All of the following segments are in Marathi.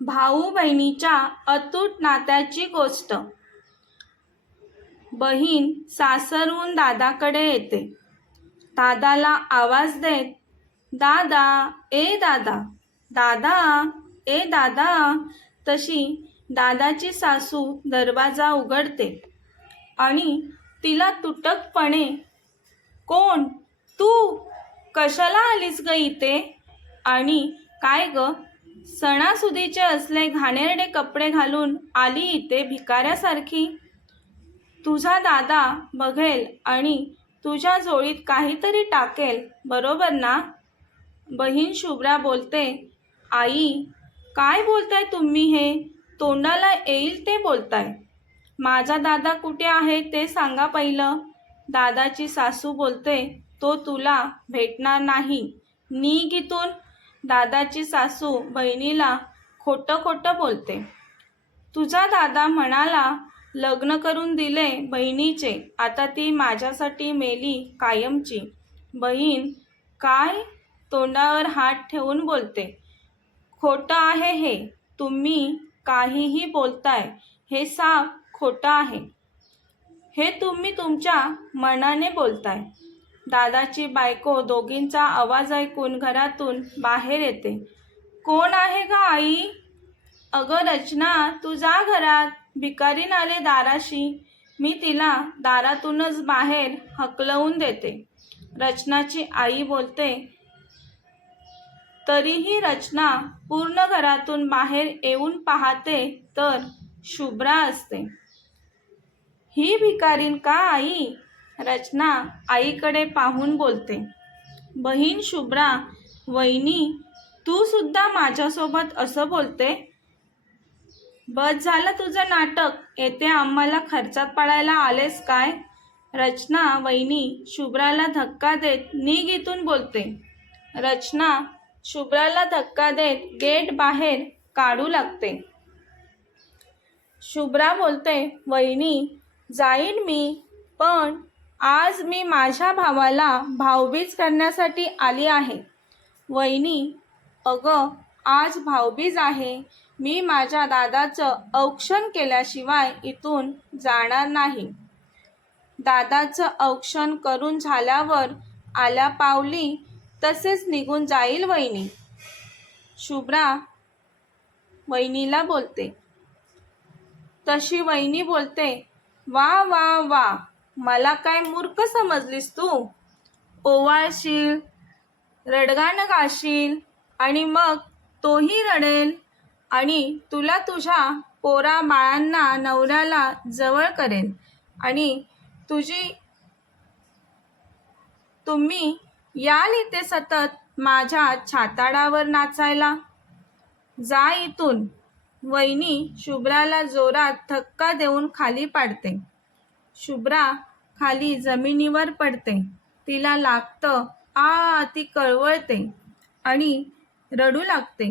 भाऊ बहिणीच्या अतूट नात्याची गोष्ट. बहीण सासरहून दादाकडे येते. दादाला आवाज देत, दादा ए दादा, दादा ए दादा. तशी दादाची सासू दरवाजा उघडते आणि तिला तुटकपणे, कोण तू? कशाला आलीस ग इथे? आणि काय ग, सणासुदीचे असले घाणेरडे कपडे घालून आली इथे भिकाऱ्यासारखी? तुझा दादा बघेल आणि तुझ्या जोळीत काहीतरी टाकेल, बरोबर ना? बहीण शुभ्रा बोलते, आई काय बोलताय तुम्ही? हे तोंडाला येईल ते बोलताय. माझा दादा कुठे आहे ते सांगा पहिलं. दादाची सासू बोलते, तो तुला भेटणार नाही, निघ इथून. दादाची सासू बहिणीला खोटं खोटं बोलते. तुझा दादा म्हणाला लग्न करून दिले बहिणीचे, आता ती माझ्यासाठी मेली कायमची. बहीण काय तोंडावर हात ठेवून बोलते, खोटं आहे हे, तुम्ही काहीही बोलताय, हे साफ खोटं आहे. हे तुम्ही तुमच्या मनाने बोलताय. दादाची बायको दोघींचा आवाज ऐकून घरातून बाहेर येते. कोण आहे ग आई? अगं रचना, तू जा घरात, भिकारीन आले दाराशी. मी तिला दारातूनच बाहेर हकलवून देते. रचनाची आई बोलते. तरीही रचना पूर्ण घरातून बाहेर येऊन पाहते तर शुभ्रा असते. ही भिकारीन का आई? रचना आईकडे पाहून बोलते. बहीण शुभ्रा, वहिनी तू सुद्धा माझ्यासोबत असं बोलते? बस झालं तुझं नाटक, येथे आम्हाला खर्चात पाडायला आलेस काय? रचना वहिनी शुभ्राला धक्का देत निघ इथून बोलते. रचना शुभ्राला धक्का देत गेट बाहेर काढू लागते. शुभ्रा बोलते, वहिनी जाईन मी, पण आज मी माझ्या भावाला भाऊबीज करण्यासाठी आली आहे. वहिनी, अगं आज भाऊबीज आहे, मी माझ्या दादाचं औक्षण केल्याशिवाय इथून जाणार नाही. दादाचं औक्षण करून झाल्यावर आल्या पावली तसेच निघून जाईल वहिनी. शुभ्रा वहिनीला बोलते. तशी वहिनी बोलते, वा वा वा, मला काय मूर्ख समजलीस तू? ओवाळशील, रडगाणं गाशील आणि मग तोही रडेल आणि तुला तुझ्या पोरा बाळांना नवऱ्याला जवळ करेल आणि तुम्ही याल इथे सतत माझ्या छाताडावर नाचायला. जा इथून. वहिनी शुभ्राला जोरात धक्का देऊन खाली पाडते. शुभ्रा खाली जमिनीवर पडते. तिला लागतं, ती कळवळते आणि रडू लागते.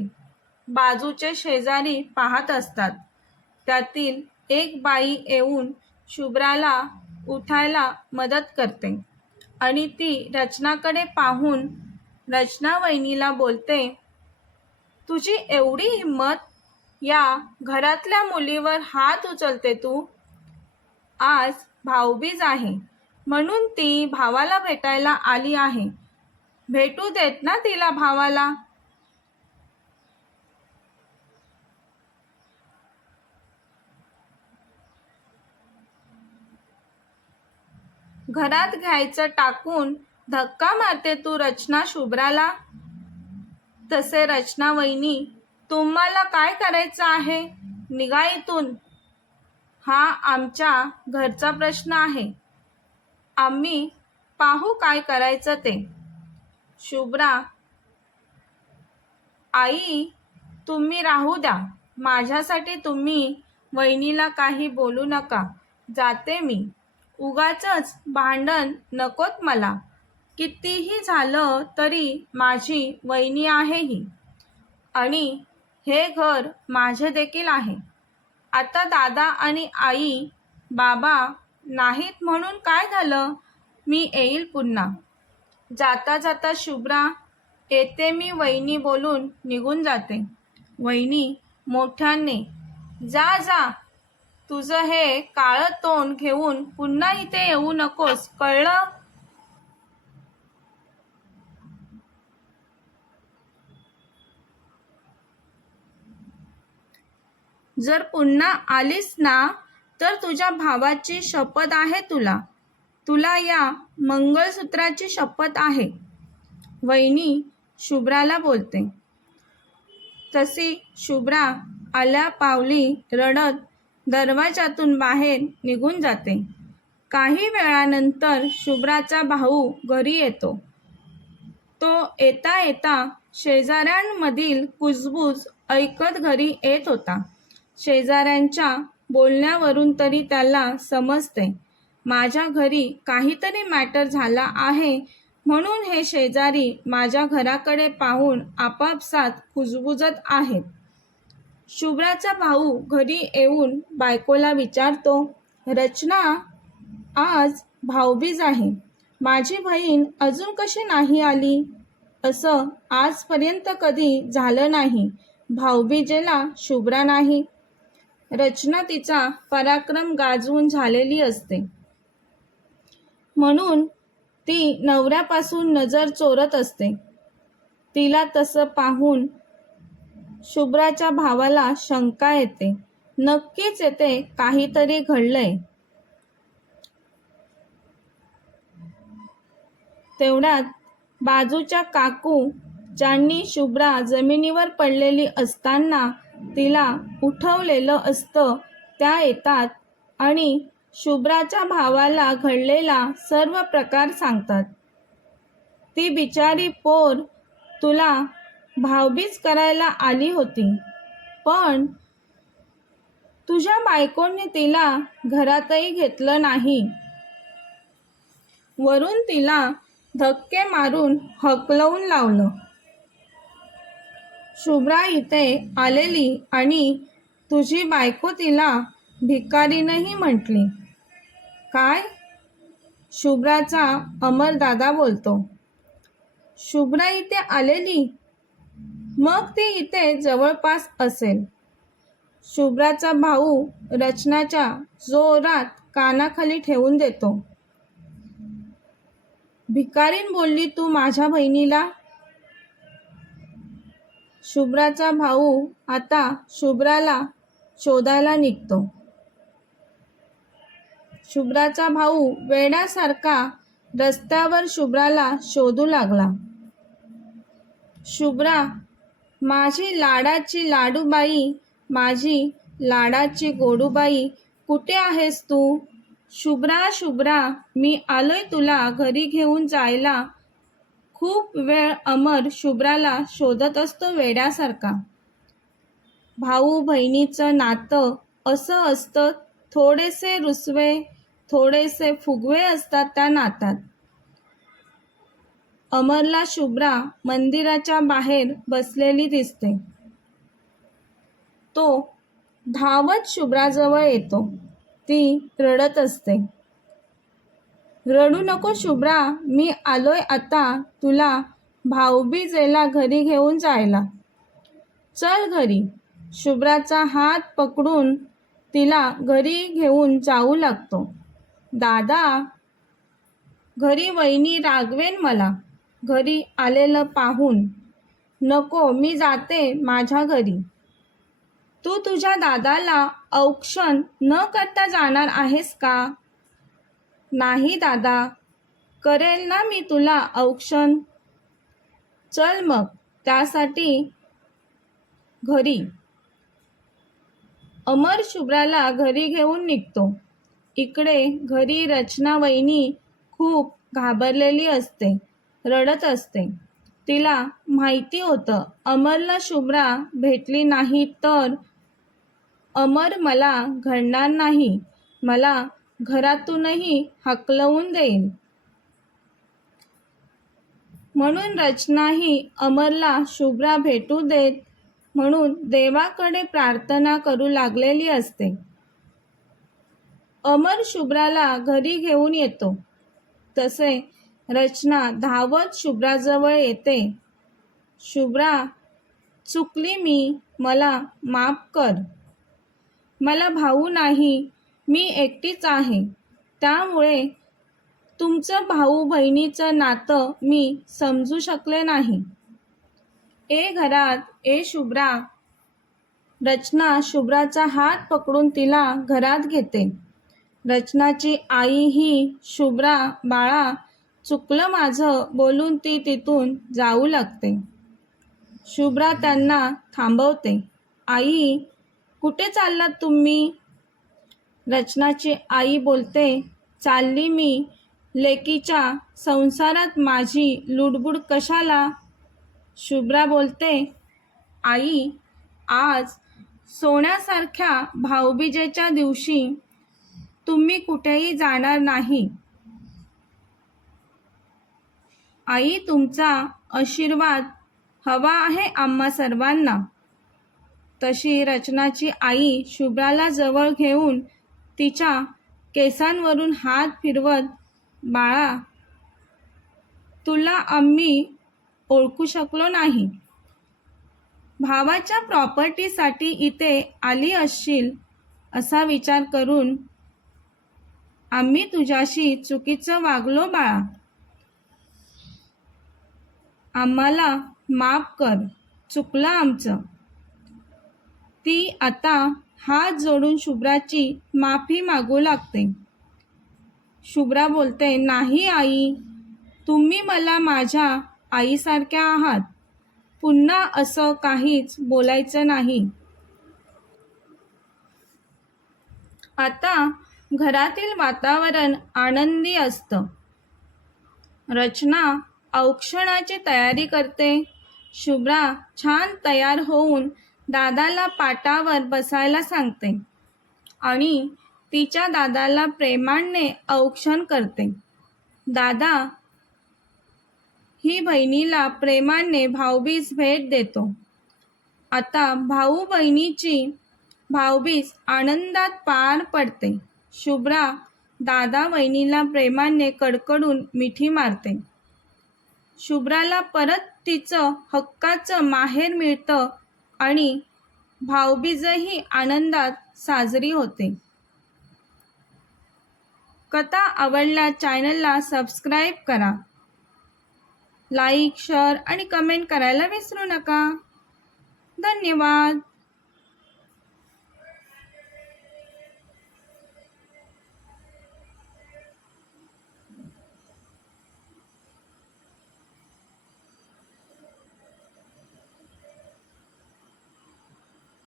बाजूचे शेजारी पाहत असतात. त्यातील एक बाई येऊन शुभ्राला उठायला मदत करते आणि ती रचनाकडे पाहून रचना वहिनीला बोलते, तुझी एवढी हिंमत, या घरातल्या मुलीवर हात उचलते तू? आज भाऊबीज आहे म्हणून ती भावाला भेटायला आली आहे, भेटू देत ना तिला भावाला. घरात घ्यायचं टाकून धक्का मारते तू रचना शुभ्राला. तसे रचना वहिनी, तुम्हाला काय करायचं आहे? निघा इथून. हा आमच्या घरचा प्रश्न आहे, आम्ही पाहू काय करायचं ते. शुभ्रा, आई तुम्ही राहू द्या, माझ्यासाठी तुम्ही वहिनीला काही बोलू नका, जाते मी. उगाचच भांडण नकोत मला. कितीही झालं तरी माझी वहिनी आहे ही, आणि हे घर माझे देखील आहे. आता दादा आणि आई बाबा नाहीत म्हणून काय झालं, मी येईल पुन्हा. जाता जाता शुभ्रा, येते मी वहिनी बोलून निघून जाते. वहिनी मोठ्याने, जा जा, तुझं हे काळं तोंड घेऊन पुन्हा इथे येऊ नकोस, कळलं? जर पुन्हा आलीस ना तर तुझ्या भावाची शपथ आहे तुला, तुला या मंगळसूत्राची शपथ आहे. वहिनी शुभ्राला बोलते. तशी शुभ्रा आल्या पावली रडत दरवाजातून बाहेर निघून जाते. काही वेळानंतर शुभ्राचा भाऊ घरी येतो. तो येता येता शेजाऱ्यांमधील कुजबूज ऐकत घरी येत होता. शेजाऱ्यांच्या बोलण्यावरून तरी त्याला समजते, माझ्या घरी काहीतरी मॅटर झाला आहे, म्हणून हे शेजारी माझ्या घराकडे पाहून आपापसात कुजबुजत आहेत. शुभ्राचा भाऊ घरी येऊन बायकोला विचारतो, रचना, आज भाऊबीज आहे, माझी बहीण अजून कशी नाही आली? असं आजपर्यंत कधी झालं नाही. भाऊबीजेला शुभ्रा नाही. रचना तिचा पराक्रम गाजवून झालेली असते, म्हणून ती नवऱ्यापासून नजर चोरत असते. तिला तसं पाहून शुभ्राच्या भावाला शंका येते. नक्कीच येते काहीतरी घडलंय. तेवढ्यात बाजूच्या काकू, ज्यांनी शुभ्रा जमिनीवर पडलेली असताना तिला उठवलेलं असतं, त्या येतात आणि शुभ्राच्या भावाला घडलेला सर्व प्रकार सांगतात. ती बिचारी पोर तुला भाऊबीज करायला आली होती, पण तुझ्या बायकोने तिला घरातही घेतलं नाही, वरून तिला धक्के मारून हकलवून लावलं. शुभ्रा इथे आलेली आणि तुझी बायको तिला भिकारीनही म्हटली. काय? शुभ्राचा अमरदादा बोलतो. शुभ्रा इथे आलेली? मग ती इथे जवळपास असेल. शुभ्राचा भाऊ रचनाच्या जोरात कानाखाली ठेवून देतो. भिकारीन बोलली तू माझ्या बहिणीला? शुभ्राचा भाऊ आता शुभ्राला शोधायला निघतो. शुभ्राचा भाऊ वेड्यासारखा रस्त्यावर शुभ्राला शोधू लागला. शुभ्रा, माझी लाडाची लाडूबाई, माझी लाडाची गोडूबाई, कुठे आहेस तू? शुभ्रा, शुभ्रा, मी आलोय तुला घरी घेऊन जायला. खूप वेळ अमर शुभ्राला शोधत असतो वेड्यासारखा. भाऊ बहिणीचं नातं असं असतं, थोडेसे रुसवे, थोडेसे फुगवे असतात त्या नातात. अमरला शुभ्रा मंदिराच्या बाहेर बसलेली दिसते. तो धावत शुभ्राजवळ येतो. ती रडत असते. रडू नको शुभ्रा, मी आलोय आता तुला भाऊबीजेला घरी घेऊन जायला. चल घरी. शुभ्राचा हात पकडून तिला घरी घेऊन जाऊ लागतो. दादा, घरी वहिनी रागवेन मला घरी आलेलं पाहून. नको, मी जाते माझ्या घरी. तू तुझ्या दादाला औक्षण न करता जाणार आहेस का? नाही दादा, करेल ना मी तुला औक्षण. चल मग त्यासाठी घरी. अमर शुभ्राला घरी घेऊन निघतो. इकडे घरी रचना वहिनी खूप घाबरलेली असते, रडत असते. तिला माहिती होतं, अमरला शुभ्रा भेटली नाही तर अमर मला घडणार नाही, मला घरातूनही हाकलवून देईल. म्हणून रचनाही अमरला शुभ्रा भेटू देत म्हणून देवाकडे प्रार्थना करू लागलेली असते. अमर शुभ्राला घरी घेऊन येतो. तसे रचना धावत शुभ्राजवळ येते. शुभ्रा, चुकली मी, मला माफ कर. मला भाऊ नाही, मी एकटीच आहे. त्यामुळे तुमचं भाऊ बहिणीचं नातं मी समजू शकले नाही. ए घरात, ए शुभ्रा. रचना शुभ्राचा हात पकडून तिला घरात घेते. रचनाची आई ही शुभ्रा, बाळा चुकलं माझं बोलून ती तिथून जाऊ लागते. शुभ्रा त्यांना थांबवते. आई, कुठे चाललात तुम्ही? रचनाची आई बोलते, चालली मी. लेकीच्या संसारात माझी लुडबुड कशाला? शुभ्रा बोलते, आई, आज सोन्यासारख्या भाऊबीजेच्या दिवशी तुम्ही कुठेही जाणार नाही. आई, तुमचा आशीर्वाद हवा आहे आम्हा सर्वांना. तशी रचनाची आई शुभ्राला जवळ घेऊन तिच्या केसांवरून हात फिरवत, बाळा, तुला आम्ही ओळखू शकलो नाही. भावाच्या प्रॉपर्टीसाठी इथे आली असशील असा विचार करून आम्ही तुझ्याशी चुकीचं वागलो बाळा. आम्हाला माफ कर, चुकलं आमचं. ती आता हात जोडून शुभ्राची माफी मागू लागते. शुभ्रा बोलते, नाही आई, तुम्ही मला माझ्या आईसारख्या आहात. पुन्हा असं काहीच बोलायचं नाही. आता घरातील वातावरण आनंदी असतं. रचना औक्षणाची तयारी करते. शुभ्रा छान तयार होऊन दादाला पाटावर बसायला सांगते आणि तिच्या दादाला प्रेमाने औक्षण करते. दादा ही बहिणीला प्रेमाने भाऊबीज भेट देतो. आता भाऊ बहिणीची भाऊबीज आनंदात पार पडते. शुभ्रा दादा बहिणीला प्रेमाने कडकडून मिठी मारते. शुभ्राला परत तिचं हक्काचं माहेर मिळतं आणि भाऊबीजही आनंदात साजरी होते. कथा आवडल्यास चॅनलला सबस्क्राईब करा. लाईक, शेअर आणि कमेंट करायला विसरू नका. धन्यवाद.